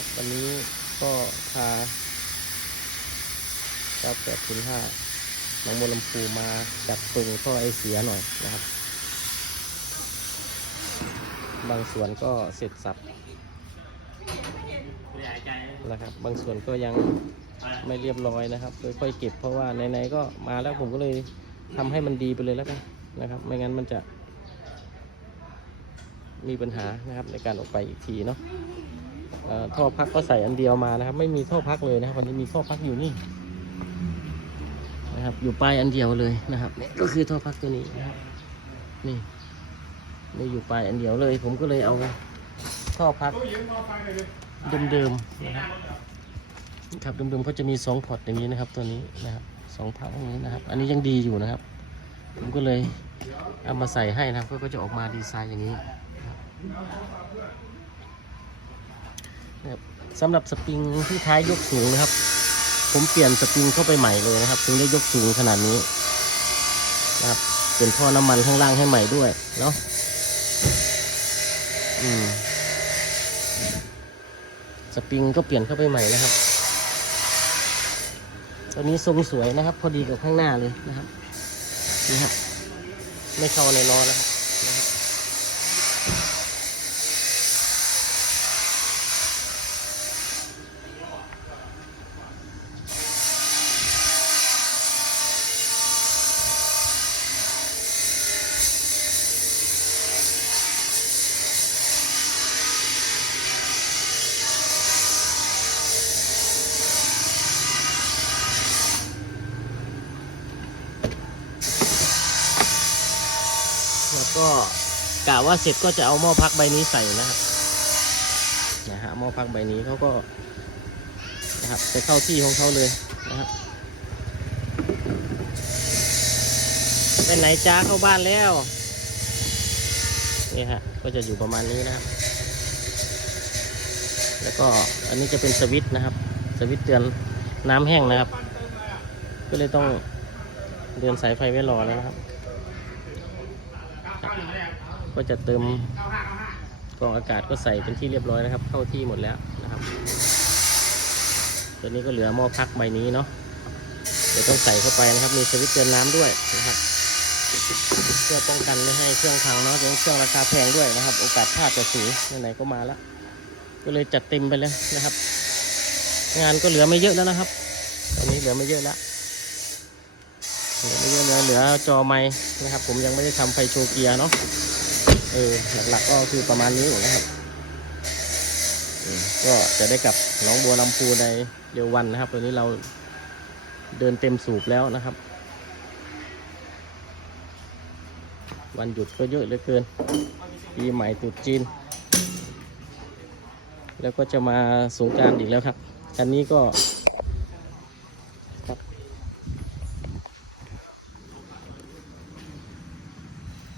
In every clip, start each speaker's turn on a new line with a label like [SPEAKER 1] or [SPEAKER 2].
[SPEAKER 1] ครับ วันนี้ก็พาเจ้าแปดศูนย์ห้าหนองบัวลำพูมาจัดตรงท่อไอเสียหน่อยนะครับ บางส่วนก็เสร็จสับนะครับ บางส่วนก็ยังไม่เรียบร้อยนะครับค่อยๆเก็บเพราะว่าไหนๆก็มาแล้วผมก็เลยทำให้มันดีไปเลยแล้วกันนะครับ ไม่งั้นมันจะมีปัญหานะครับในการออกไปอีกทีเนาะ ท่อพักก็ใส่อันเดียวมานะครับ ไม่มีท่อพักเลยนะครับวันนี้มีท่อพักอยู่นี่นะครับ อยู่ปลายอันเดียวเลยนะครับนี่ก็คือท่อพักตัวนี้นะครับ นี่นี่อยู่ปลายอันเดียวเลย ผมก็เลยเอาท่อพักเดิมๆนะครับครับเดิมๆเขาจะมีสองพอร์ตอย่างนี้นะครับ ตัวนี้นะครับสองพักอย่างนี้นะครับ อันนี้ยังดีอยู่นะครับ ผมก็เลยเอามาใส่ให้นะครับก็จะออกมาดีไซน์อย่างนี้นะครับ สำหรับสปริงที่ท้ายยกสูงนะครับ ผมเปลี่ยนสปริงเข้าไปใหม่เลยนะครับถึงได้ยกสูงขนาดนี้นะครับเป็นท่อน้ำมันข้างล่างให้ใหม่ด้วยเนาะอืมสปริงก็เปลี่ยนเข้าไปใหม่นะครับตอนนี้ทรงสวยนะครับ พอดีกับข้างหน้าเลยนะครับนี่ครับไม่เข้าในล้อแล้วครับนะครับ ก็กะว่าเสร็จก็จะเอาหม้อพักใบนี้ใส่นะครับนะฮะหม้อพักใบนี้เขาก็นะครับจะเข้าที่ของเขาเลยนะครับไปไหนจ้าเข้าบ้านแล้วนี่ฮะก็จะอยู่ประมาณนี้นะครับ แล้วก็อันนี้จะเป็นสวิตช์นะครับ สวิตช์เตือนน้ำแห้งนะครับ ก็เลยต้องเดินสายไฟไว้รอแล้วนะครับ ก็จะเติมกรองอากาศก็ใส่เป็นที่เรียบร้อยนะครับ เข้าที่หมดแล้วนะครับตัวนี้ก็เหลือหม้อพักใบนี้เนาะเดี๋ยวต้องใส่เข้าไปนะครับ มีสวิตช์เตือนน้ำด้วยนะครับ เพื่อป้องกันไม่ให้เครื่องพังเนาะยังเครื่องราคาแพงด้วยนะครับ โอกาสพลาดจะสูงไหนๆก็มาแล้วก็เลยจัดเต็มไปเลยนะครับ งานก็เหลือไม่เยอะแล้วนะครับ ตอนนี้เหลือไม่เยอะแล้ว เหลือไม่เยอะแล้วเหลือจอไม้นะครับ ผมยังไม่ได้ทำไฟโชว์เกียร์เนาะเออหลักๆก็คือประมาณนี้นะครับก็จะได้กลับหนองบัวลำพูในเร็ววันนะครับ ตัวนี้เราเดินเต็มสูบแล้วนะครับ วันหยุดก็เยอะเหลือเกินปีใหม่ตรุษจีน แล้วก็จะมาสงกรารอีกแล้วครับคันนี้ก็ครับ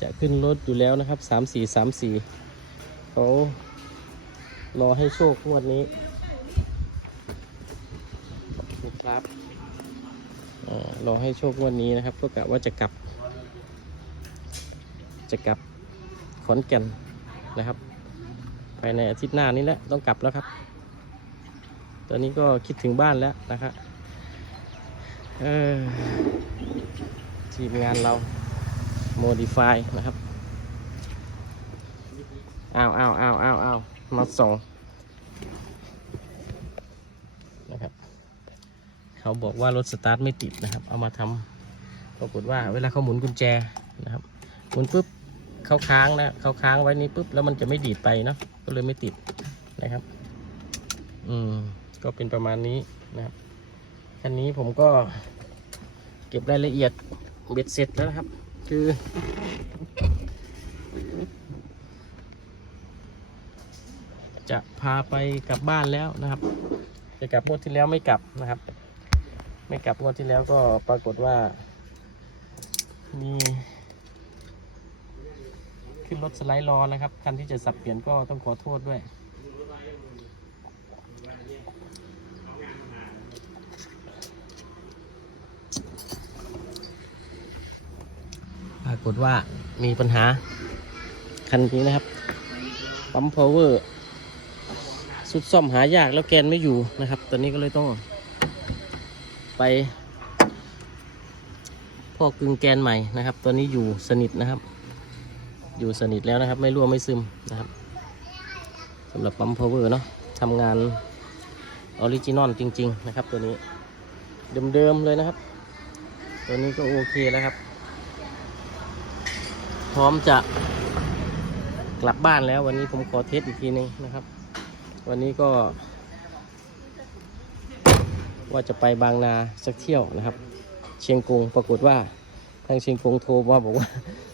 [SPEAKER 1] จะขึ้นรถอยู่แล้วนะครับสามสี่สามสี่เขารอให้โชคงวดนี้ครับเอ่อรอให้โชคงวดนี้นะครับ ก็กะว่าจะกลับ จะกลับขอนแก่นนะครับ ภายในอาทิตย์หน้านี้แหละต้องกลับแล้วครับ ตอนนี้ก็คิดถึงบ้านแล้วนะครับทีมงานเรา modify นะครับอ้าวอ้าวอ้าวอ้าวอ้าวมาส่งนะครับ เขาบอกว่ารถสตาร์ทไม่ติดนะครับ เอามาทำปรากฏว่าเวลาเขาหมุนกุญแจนะครับ หมุนปุ๊บเขาค้างนะเขาค้างไว้นี้ปุ๊บแล้วมันจะไม่ดีดไปเนาะก็เลยไม่ติดนะครับ อืมก็เป็นประมาณนี้นะครับคันนี้ผมก็เก็บรายละเอียดเบ็ดเสร็จแล้วนะครับ คือจะพาไปกลับบ้านแล้วนะครับ จะกลับงวดที่แล้วไม่กลับนะครับ ไม่กลับงวดที่แล้วก็ปรากฏว่า มีขึ้นรถสไลด์รอนะครับ คันที่จะสับเปลี่ยนก็ต้องขอโทษด้วย ปรากฏว่ามีปัญหา คันนี้นะครับ ปั๊มพาวเวอร์สุดซ่อมหายากแล้วแกนไม่อยู่นะครับ ตอนนี้ก็เลยต้อง ไป พอกกึงแกนใหม่นะครับตัวนี้อยู่สนิทนะครับ อยู่สนิทแล้วนะครับ ไม่รั่วไม่ซึมนะครับสำหรับปั๊มพาวเวอร์เนาะทำงานออริจินอลจริง ๆ นะครับ ตัวนี้เดิมๆเลยนะครับ ตัวนี้ก็โอเคแล้วครับ พร้อมจะกลับบ้านแล้ว วันนี้ผมขอเทสอีกทีนึงนะครับ วันนี้ก็ ว่าจะไปบางนาสักเที่ยวนะครับ เชียงกงปรากฏว่าทางเชียงกงโทรมาบอกว่า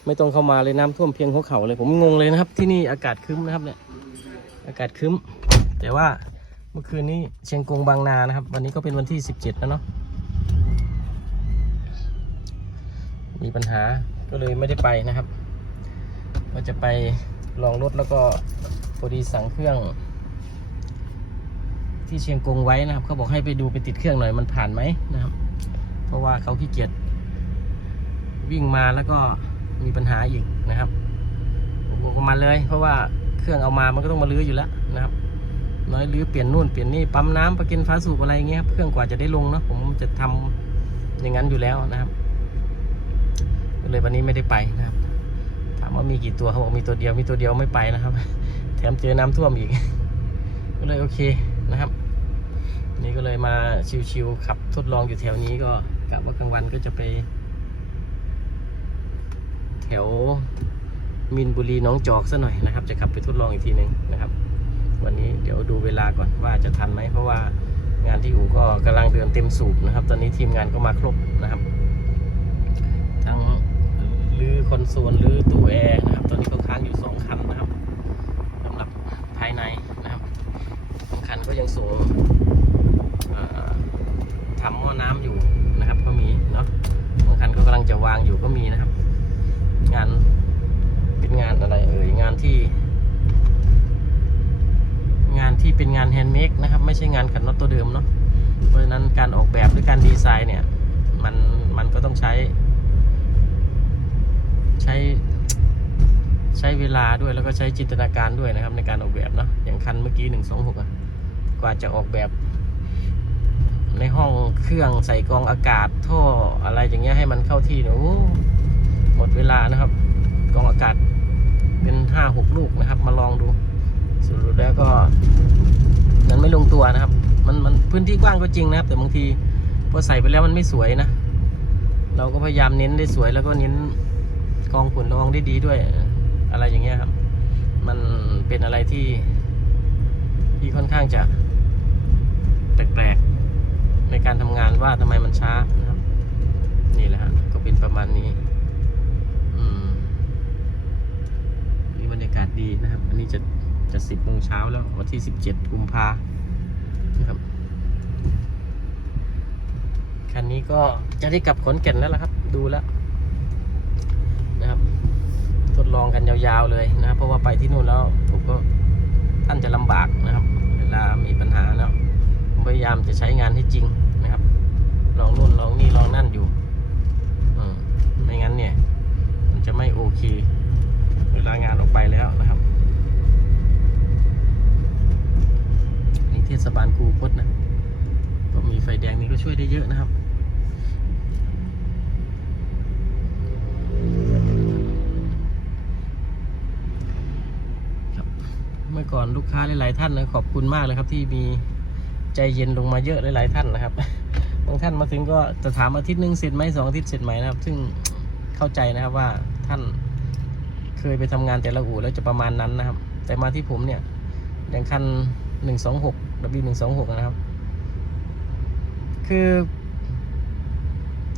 [SPEAKER 1] ไม่ต้องเข้ามาเลยน้ำท่วมเพียงหัวเข่าเลยผมงงเลยนะครับ ที่นี่อากาศคึ้มนะครับเนี่ยอากาศคึ้ม แต่ว่าเมื่อคืนนี้เชียงกงบางนานะครับ วันนี้ก็เป็นวันที่ 17 แล้วเนาะมีปัญหาก็เลยไม่ได้ไปนะครับ ว่าจะไปลองรถแล้วก็พอดีสั่งเครื่อง ที่เชียงกงไว้นะครับ เขาบอกให้ไปดูไปติดเครื่องหน่อยมันผ่านไหมนะครับ เพราะว่าเขาขี้เกียจวิ่งมาแล้วก็มีปัญหาอีกนะครับผมบอกมาเลย เพราะว่าเครื่องเอามามันก็ต้องมาลื้ออยู่แล้วนะครับ น้อยลื้อเปลี่ยนนู่นเปลี่ยนนี่ปั๊มน้ำประกินฟ้าสูบอะไรเงี้ยครับเครื่องกว่าจะได้ลงเนาะผมจะทำอย่างนั้นอยู่แล้วนะครับเลยวันนี้ไม่ได้ไปนะครับ ว่ามีกี่ตัวเขาบอกมีตัวเดียวมีตัวเดียวไม่ไปนะครับ แถมเจอน้ำท่วมอีก ก็เลยโอเคนะครับ นี่ก็เลยมาชิวๆขับทดลองอยู่แถวนี้ก็กะว่ากลางวันก็จะไป แถวมินบุรีน้องจอกซะหน่อยนะครับ จะขับไปทดลองอีกทีหนึ่งนะครับ วันนี้เดี๋ยวดูเวลาก่อนว่าจะทันไหมเพราะว่างานที่อู่ก็กำลังเดินเต็มสูบนะครับ ตอนนี้ทีมงานก็มาครบนะครับ หรือคอนโซลหรือตู้แอร์นะครับตอนนี้ก็ค้างอยู่สองคันนะครับสำหรับภายในนะครับบางคันก็ยังส่งทำหม้อน้ำอยู่นะครับก็มีเนาะบางคันก็กำลังจะวางอยู่ก็มีนะครับ งานเป็นงานอะไรเอ่ยงานที่งานที่เป็นงานแฮนด์เมดนะครับ ไม่ใช่งานขันน็อตตัวเดิมเนาะเพราะฉะนั้นการออกแบบหรือการดีไซน์เนี่ย มันมันก็ต้องใช้ ใช้ใช้เวลาด้วยแล้วก็ใช้จินตนาการด้วยนะครับ ในการออกแบบเนาะอย่างคันเมื่อกี้หนึ่งสองหกอะกว่าจะออกแบบ ในห้องเครื่องใส่กองอากาศท่ออะไรอย่างเงี้ยให้มันเข้าที่เนี่ยโอ้หมดเวลานะครับ กองอากาศเป็นห้าหกลูกนะครับ มาลองดูสรุปแล้วก็มันไม่ลงตัวนะครับ มันมันพื้นที่กว้างก็จริงนะครับ แต่บางทีพอใส่ไปแล้วมันไม่สวยนะ เราก็พยายามเน้นได้สวยแล้วก็เน้น กองฝุ่นละอองได้ดีด้วยอะไรอย่างเงี้ยครับ มันเป็นอะไรที่ที่ค่อนข้างจะแปลกๆในการทำงานว่าทำไมมันช้านะครับ นี่แหละฮะก็เป็นประมาณนี้อืมนี่บรรยากาศดีนะครับ อันนี้จะจะสิบโมงเช้าแล้ววันที่สิบเจ็ดกุมภานะครับคันนี้ก็จะได้กลับขนแก่นแล้วล่ะครับ ดูแล้ว ทดลองกันยาวๆเลยนะครับเพราะว่าไปที่นู่นแล้วผมก็ท่านจะลำบากนะครับ เวลามีปัญหาแล้วผมพยายามจะใช้งานให้จริงนะครับ ลองนู่นลองนี่ลองนั่นอยู่อไม่งั้นเนี่ย มันจะไม่โอเค เวลางานออกไปแล้วนะครับนี่เทศบาลคูคตนะก็มีไฟแดงนี่ก็ช่วยได้เยอะนะครับ ก่อนลูกค้าหลายๆท่านนะขอบคุณมากเลยครับที่มีใจเย็นลงมาเยอะหลายๆท่านนะครับ บางท่านมาถึงก็จะถามอาทิตย์หนึ่งเสร็จไหมสองอาทิตย์เสร็จไหมนะครับ ซึ่งเข้าใจนะครับว่าท่านเคยไปทำงานแต่ละอู่แล้วจะประมาณนั้นนะครับ แต่มาที่ผมเนี่ยอย่างคันหนึ่งสองหก W หนึ่งสองหกนะครับ คือ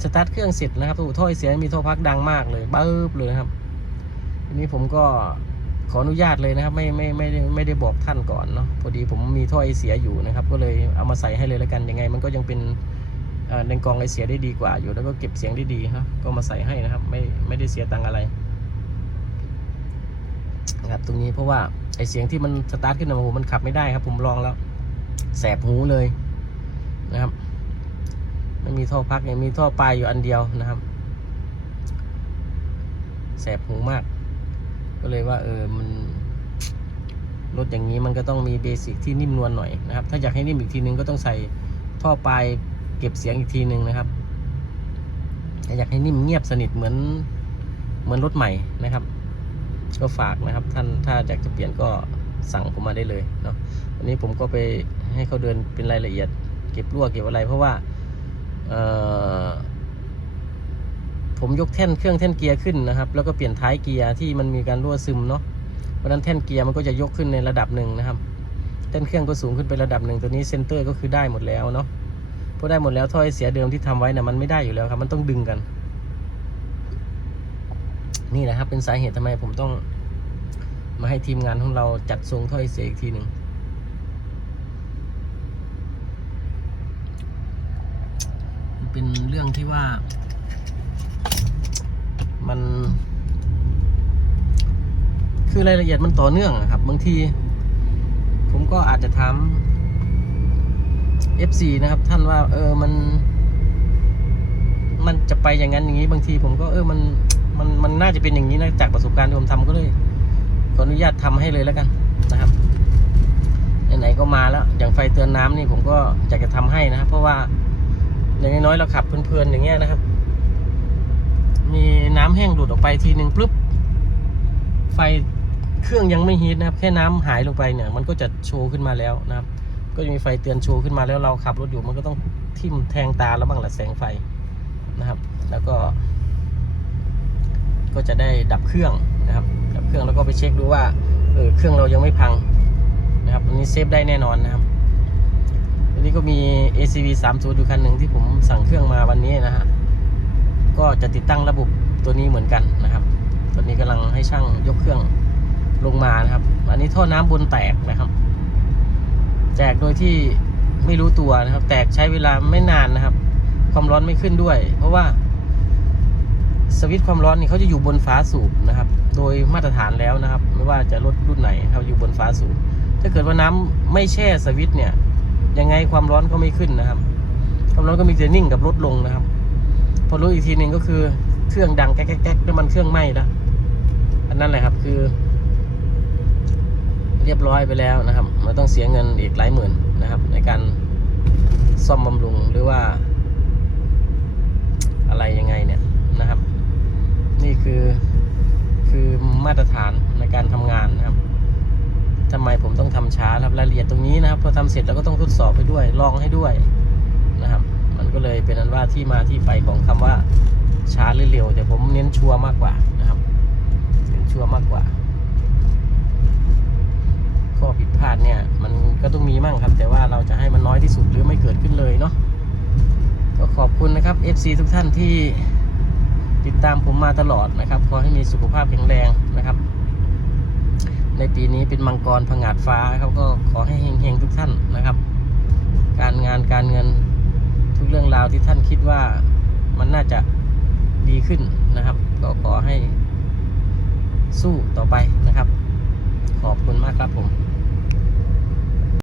[SPEAKER 1] สตาร์ทเครื่องเสร็จนะครับตู้ถ้อยเสียมีท่อพักดังมากเลยเบิบเลยนะครับทีนี้ผมก็ ขออนุญาตเลยนะครับ ไม่ไม่ไม่ได้ไม่ได้บอกท่านก่อนเนาะพอดีผมมีท่อไอเสียอยู่นะครับ ก็เลยเอามาใส่ให้เลยแล้วกันยังไง มันก็ยังเป็นในกองไอเสียได้ดีกว่าอยู่ แล้วก็เก็บเสียงได้ดีครับก็มาใส่ให้นะครับ ไม่ไม่ได้เสียตังอะไรนะครับตรงนี้เพราะว่าไอเสียงที่มันสตาร์ทขึ้นมาโอ้โหมันขับไม่ได้ครับ ผมลองแล้ว แสบหูเลยนะครับไม่มีท่อพักยังมีท่อปลายอยู่อันเดียวนะครับ แสบหูมาก ก็เลยว่าเออมันรถอย่างนี้มันก็ต้องมีเบสิกที่นิ่มนวลหน่อยนะครับ ถ้าอยากให้นิ่มอีกทีนึงก็ต้องใส่ท่อปลายเก็บเสียงอีกทีนึงนะครับถ้าอยากให้นิ่มเงียบสนิทเหมือนเหมือนรถใหม่นะครับ ก็ฝากนะครับ ท่านถ้าอยากจะเปลี่ยนก็สั่งผมมาได้เลยเนาะวันนี้ผมก็ไปให้เขาเดินเป็นรายละเอียด เก็บรั่วเก็บอะไรเพราะว่าเอ่อ ผมยกแท่นเครื่องแท่นเกียร์ขึ้นนะครับ แล้วก็เปลี่ยนท้ายเกียร์ที่มันมีการรั่วซึมเนาะเพราะนั้นแท่นเกียร์มันก็จะยกขึ้นในระดับหนึ่งนะครับแท่นเครื่องก็สูงขึ้นไประดับหนึ่งตัวนี้เซนเตอร์ก็คือได้หมดแล้วเนาะพอได้หมดแล้วท่อไอเสียเดิมที่ทำไว้นะ่ะมันไม่ได้อยู่แล้วครับ มันต้องดึงกัน นี่นะครับ เป็นสาเหตุทำไมผมต้อง มาให้ทีมงานของเราจัดทรงถ้อยเสียอีกทีหนึ่งเป็นเรื่องที่ว่า มัน คือรายละเอียดมันต่อเนื่องอะครับ บางที ผมก็อาจจะถาม FC นะครับ ท่านว่า เออมัน มันจะไปอย่างนั้นอย่างนี้ บางทีผมก็เออมันมันมันน่าจะเป็นอย่างนี้นะจากประสบการณ์ที่ผมทำก็เลยขออนุญาตทำให้เลยแล้วกันนะครับไหนๆก็มาแล้ว อย่างไฟเตือนน้ำนี่ผมก็อยากจะทำให้นะครับเพราะว่าอย่างน้อยๆเราขับเพลินๆอย่างเงี้ยนะครับ มีน้ำแห้งดูดออกไปทีหนึ่งปุ๊บไฟเครื่องยังไม่ฮีทนะครับ แค่น้ำหายลงไปเนี่ย มันก็จะโชว์ขึ้นมาแล้วนะครับ ก็จะมีไฟเตือนโชว์ขึ้นมาแล้วเราขับรถอยู่มันก็ต้องทิ่มแทงตาแล้วบ้างแหละแสงไฟนะครับ แล้วก็ ก็จะได้ดับเครื่องนะครับ ดับเครื่องแล้วก็ไปเช็คดูว่าเออเครื่องเรายังไม่พังนะครับอันนี้เซฟได้แน่นอนนะครับอันนี้ก็มี ACV 3 0อยู่คันหนึ่งที่ผมสั่งเครื่องมาวันนี้นะฮะ ก็จะติดตั้งระบบตัวนี้เหมือนกันนะครับตัวนี้กำลังให้ช่างยกเครื่องลงมานะครับ อันนี้ท่อน้ำบนแตกนะครับ แตกโดยที่ไม่รู้ตัวนะครับ แตกใช้เวลาไม่นานนะครับ ความร้อนไม่ขึ้นด้วย เพราะว่า สวิตช์ความร้อนนี่เขาจะอยู่บนฝาสูบนะครับ โดยมาตรฐานแล้วนะครับ ไม่ว่าจะรถรุ่นไหนเขาอยู่บนฝาสูบถ้าเกิดว่าน้ำไม่แช่สวิตช์เนี่ยยังไงความร้อนก็ไม่ขึ้นนะครับ ความร้อนก็มีแต่นิ่งกับลดลงนะครับ พอรู้อีกทีหนึ่งก็คือเครื่องดังแก๊กแก๊กน้ำมันเครื่องไหม้แล้วอันนั้นแหละครับคือ เรียบร้อยไปแล้วนะครับมันต้องเสียเงินอีกหลายหมื่นนะครับ ในการซ่อมบำรุงหรือว่า อะไรยังไงเนี่ยนะครับ นี่คือคือมาตรฐานในการทำงานนะครับทำไมผมต้องทำช้าครับรายละเอียดตรงนี้นะครับพอทำเสร็จแล้วก็ต้องทดสอบไปด้วย ลองให้ด้วยนะครับ ก็เลยเป็นอันว่าที่มาที่ไปของคำว่าช้าหรือเร็ว แต่ผมเน้นชัวร์มากกว่านะครับเน้นชัวร์มากกว่า ข้อผิดพลาดเนี่ย มันก็ต้องมีมั่งครับ แต่ว่าเราจะให้มันน้อยที่สุดหรือไม่เกิดขึ้นเลยเนาะก็ขอบคุณนะครับ FC ทุกท่านที่ติดตามผมมาตลอดนะครับขอให้มีสุขภาพแข็งแรงนะครับ ในปีนี้เป็นมังกรผงาดฟ้าครับก็ขอให้เฮงๆทุกท่านนะครับ การงานการเงิน ทุกเรื่องราวที่ท่านคิดว่ามันน่าจะดีขึ้นนะครับ ก็ขอให้สู้ต่อไปนะครับ ขอบคุณมากครับผม